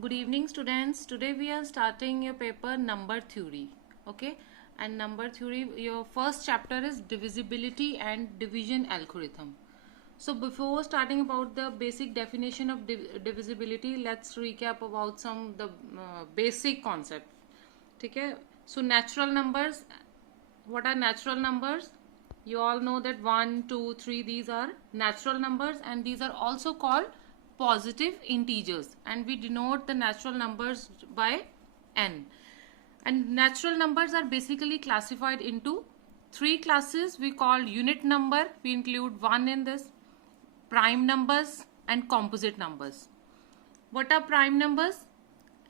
Good evening, students. Today we are starting your paper number theory. Okay, and number theory, your first chapter is divisibility and division algorithm. So before starting about the basic definition of divisibility, let's recap about some the basic concept. Okay, so natural numbers. What are natural numbers? You all know that 1, 2, 3, these are natural numbers, and these are also called positive integers, and we denote the natural numbers by n. And natural numbers are basically classified into three classes. We call unit number, we include 1 in this, prime numbers and composite numbers. What are prime numbers?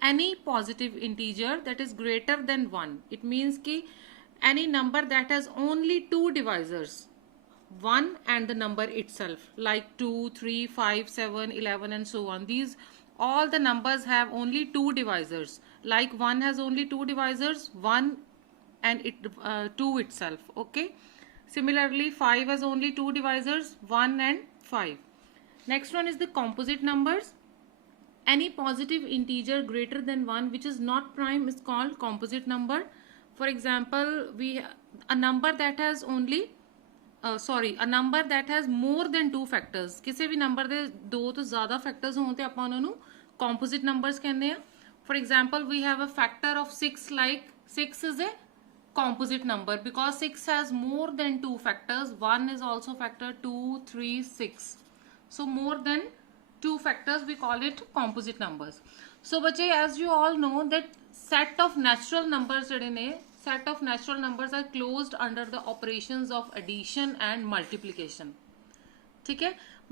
Any positive integer that is greater than 1. It means ki any number that has only two divisors, 1 and the number itself, like 2, 3, 5, 7, 11 and so on. These all the numbers have only two divisors, like 1 has only two divisors, 1 and 2 itself. Okay, similarly 5 has only two divisors, 1 and 5. Next one is the composite numbers. Any positive integer greater than 1 which is not prime is called composite number. For example, a number that has only a number that has more than two factors. किसी भी number ਦੇ ਦੋ ਤੋਂ ਜ਼ਿਆਦਾ factors ਹੋਣ ਤੇ ਆਪਾਂ ਉਹਨਾਂ ਨੂੰ composite numbers ਕਹਿੰਦੇ ਆ. For example, we have a factor of 6, like 6 is a composite number because 6 has more than two factors. 1 is also factor, 2, 3, 6. So more than two factors, we call it composite numbers. So bache, as you all know that set of natural numbers set of natural numbers are closed under the operations of addition and multiplication. Okay,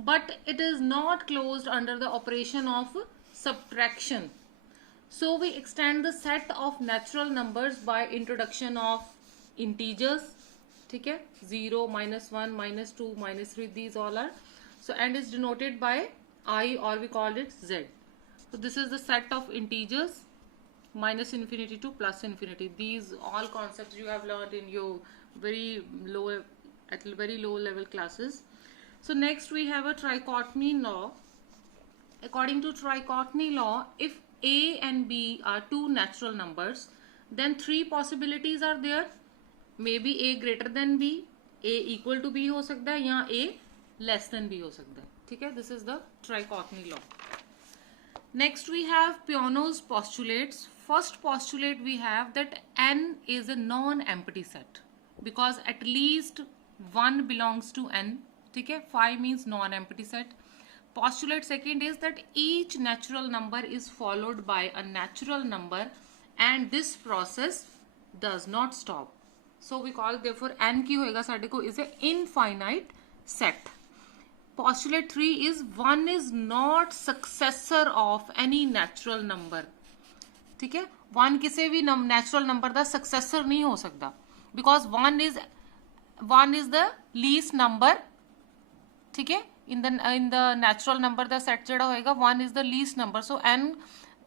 but it is not closed under the operation of subtraction. So we extend the set of natural numbers by introduction of integers. Okay, 0, -1, -2, -3, these all are. So and is denoted by I, or we call it Z. So this is the set of integers, minus infinity to plus infinity. These all concepts you have learned in your very low level classes. So next we have a trichotomy law. According to trichotomy law, if A and B are two natural numbers, then three possibilities are there. Maybe A greater than B, A equal to B हो सकता है, या A less than B हो सकता है. ठीक है, this is the trichotomy law. Next we have Peano's postulates. First postulate we have that n is a non-empty set because at least 1 belongs to n. ठीक है, 5 means non-empty set. Postulate second is that each natural number is followed by a natural number and this process does not stop. So we call therefore n की होएगा साढ़े को is a infinite set. Postulate 3 is 1 is not successor of any natural number. ठीक है, 1 किसी भी natural number दा successor नहीं हो सकता because 1 is the least number. ठीक है, in the natural number the set जेड़ा होएगा 1 is the least number, so n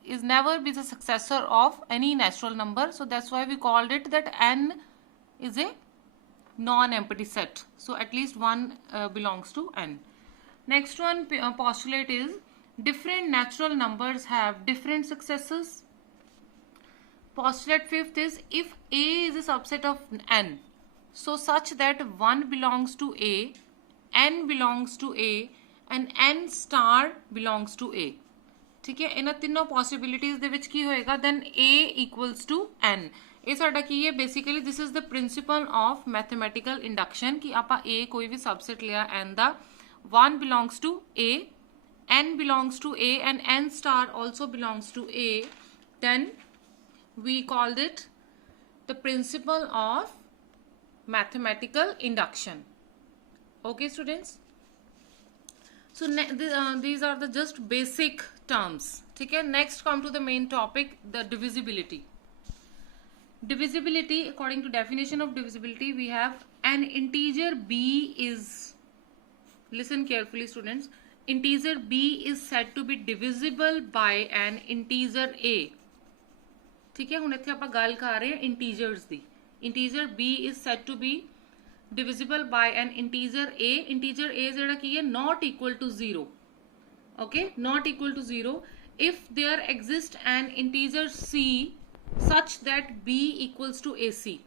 is never be the successor of any natural number. So that's why we called it that n is a non-empty set. So at least 1 belongs to n. Next one postulate is different natural numbers have different successors. Postulate fifth is if A is a subset of n, so such that 1 belongs to A, n belongs to A and n star belongs to A. ठीक है, इन्हां तीनों possibilities ਦੇ ਵਿੱਚ ਕੀ ਹੋਏਗਾ, then A equals to n. ਇਹ ਸਾਡਾ ਕੀ ਹੈ, basically this is the principle of mathematical induction कि ਆਪਾਂ A कोई भी subset लिया n the, 1 belongs to A, n belongs to A and n star also belongs to A, then we called it the principle of mathematical induction. Okay students, so these are the just basic terms. ठीक है, next come to the main topic, the divisibility. Divisibility, according to definition of divisibility, we have an integer B is, listen carefully students, integer B is said to be divisible by an integer A. ठीक है, ਹੁਣ ਇੱਥੇ ਆਪਾਂ ਗੱਲ ਕਰ ਰਹੇ ਹਾਂ integers the. Integer B is said to be divisible by an integer A. Integer A ਜਿਹੜਾ ਕੀ ਹੈ, not equal to 0. Okay, not equal to 0. if there exists an integer c such that b equals to ac.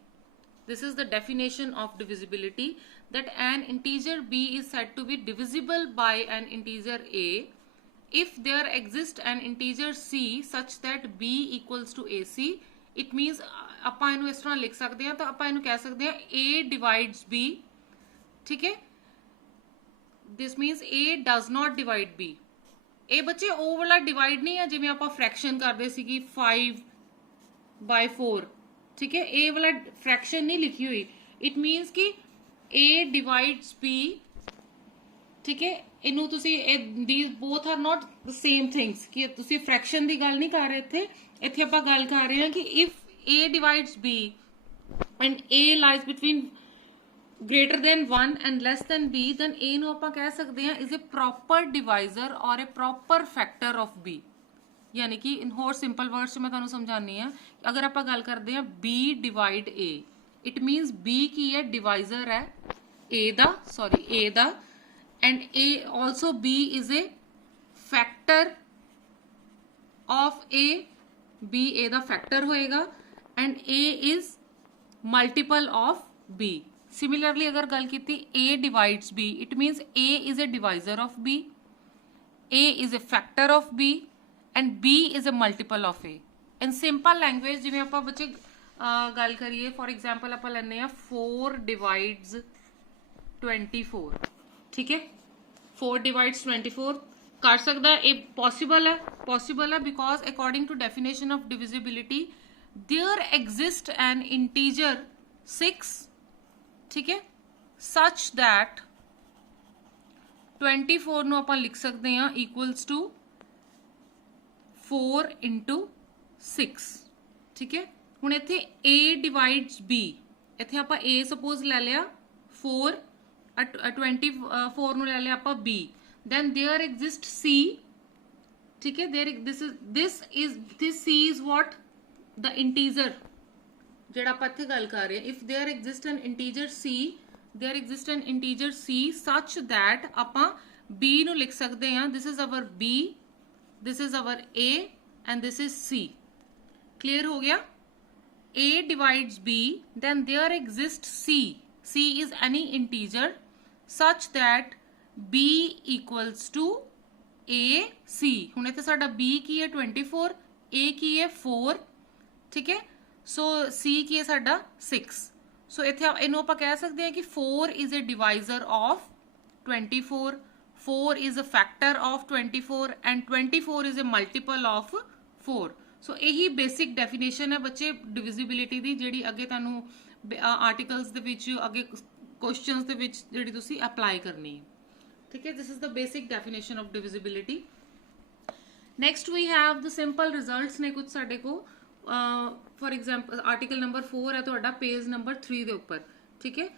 This is the definition of divisibility, that an integer b is said to be divisible by an integer a if there exists an integer c such that b equals to ac. It means ਆਪਾਂ ਇਹਨੂੰ ਇਸ ਤਰ੍ਹਾਂ ਲਿਖ ਸਕਦੇ ਹਾਂ, ਤਾਂ ਆਪਾਂ ਇਹਨੂੰ ਕਹਿ ਸਕਦੇ ਹਾਂ a divides b, ठीक है. This means a does not divide b. ਇਹ ਬੱਚੇ ਉਹ ਵਾਲਾ ਡਿਵਾਈਡ ਨਹੀਂ ਆ ਜਿਵੇਂ ਆਪਾਂ ਫ੍ਰੈਕਸ਼ਨ ਕਰਦੇ ਸੀ ਕਿ 5/4, ठीक है. a वाला फ्रैक्शन नहीं लिखी हुई. इट मीनस कि a divides b, ठीक है. इनू तुसी these both are not the same things कि तुसी फ्रैक्शन दी गल नहीं कर रहे थे. इत्थे आपां गल कर रहे हैं कि if a divides b and a lies between greater than 1 and less than b, then a ਨੂੰ ਆਪਾਂ ਕਹਿ ਸਕਦੇ ਹਾਂ is a proper divisor or a proper factor of b. यानी कि इन होर सिंपल वर्ड्स मैं तुहानू समझानी है. अगर आप गल करते हैं b divide a, it मीनस b की है डिवाइजर है a दा and a also b is a factor of a. b a दा फैक्टर होएगा and a is multiple of b. Similarly अगर गल की a divides b, it मीनस a is a divisor of b, a is a factor of b and b is a multiple of a. in simple language जिवें आपां बच्चे गल करिए, for example आपां लैने आ 4 divides 24, ठीक है. 4 divides 24 कर सकदा है, ये पॉसिबल है because according to definition of divisibility there exist an integer 6, ठीक है, सच दैट 24 ਨੂੰ ਆਪਾਂ ਲਿਖ ਸਕਦੇ ਹਾਂ इक्वल्स टू 4 into 6, ठीक है. हुण इत्थे a divides b, इत्थे आपां a सपोज ले लिया 4, 24 ਨੂੰ ਲੈ ਲਿਆ ਆਪਾਂ b. then there exists c, ठीक है. this c is what the integer ਜਿਹੜਾ ਆਪਾਂ ਇੱਥੇ ਗੱਲ ਕਰ ਰਹੇ ਹਾਂ. if there exists an integer c, there exists an integer c such that ਆਪਾਂ b ਨੂੰ ਲਿਖ ਸਕਦੇ ਹਾਂ this is our b, this is our a and this is c. clear हो गया. a divides b, then there exists c. c is any integer such that b equals to a c. हुण इत्थे साडा b की है 24, a की है 4, ठीक है. सो c की है साडा 6. सो इत्थे इहनूं आपां कह सकदे हां कि 4 is a divisor of 24, 4 is a factor of 24 and 24 is a multiple of 4. सो यही बेसिक डेफिनेशन है बच्चे डिविजिबिलिटी दी, जिहड़ी अगे तुहानू आर्टिकल्स दे विच अगे क्वेश्चंस दे विच जिहड़ी तुसी अप्लाई करनी है, ठीक है. This is the basic definition of divisibility. Next we have the simple results ने कुछ साडे को. फॉर एग्जाम्पल आर्टिकल नंबर 4 है तुहाडा पेज नंबर 3 दे उपर, ठीक है.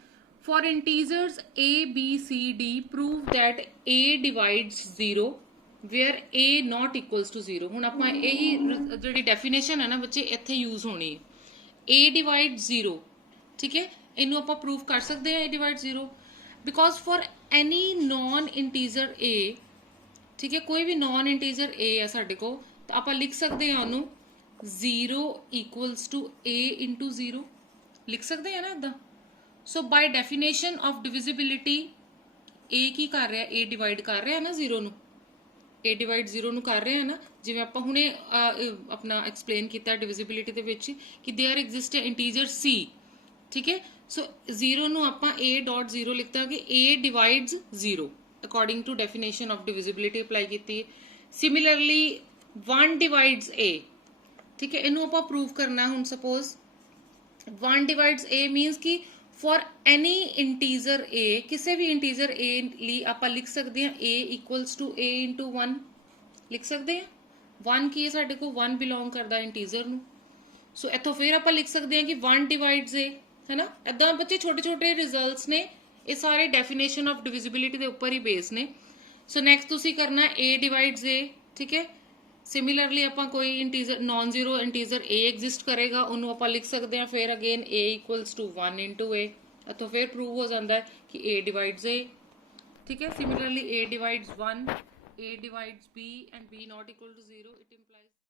For integers a, b, c, d, prove that a divides 0 where a not equals to 0. हुण आपां यही जिहड़ी डेफिनेशन है ना बच्चे इत्थे यूज होनी है. a divides 0, ठीक है. इनू आपां प्रूव कर सकते हैं a divides 0 because for any non integer a, ठीक है, कोई भी नॉन इंटीजर a है साडे को, तो आपां लिख सकते हैं उन्नू 0 equals to a into 0 लिख सकते हैं ना इदां. So by definition of divisibility a की कर रहा है, a डिवाइड कर रहा है ना 0 नू, a डिवाइड 0 नू कर रहे हैं ना, जिवें आपां हुणे अपना एक्सप्लेन किया डिविजिबिलिटी दे विच कि देयर एग्जिस्ट इंटीजर c, ठीक है. सो 0 नू आपां a डॉट 0 लिखता कि a divides 0 according to definition of divisibility apply की. सिमिलरली 1 डिवाइड्स a, ठीक है. इनू आपां प्रूव करना. हुण सपोज 1 डिवाइड्स a मीनस कि फॉर एनी इंटीजर a, किसी भी इंटीजर a ली आप लिख सकते हैं a equals to a into 1 लिख सकते हैं. 1 की साडे को 1 बिलोंग करता इंटीजर नू. सो इत्थों फिर आप लिख सकते हैं कि 1 डिवाइड्स a, है ना. इदां बच्चे छोटे छोटे रिजल्ट्स ने, ये सारे डेफिनेशन ऑफ डिविजिबिलिटी के उपर ही बेस ने. सो नैक्सट तुसी करना a डिवाइड्स a, ठीक है. सिमिलरली आपां कोई integer non zero integer a exist करेगा, उन्होंने आपां लिख सकते हैं फिर again a equals to 1 into a. तो फिर प्रूव हो जाता है कि a डिवाइड्स a, ठीक है. Similarly a divides 1, A divides B and B not equal to 0, it implies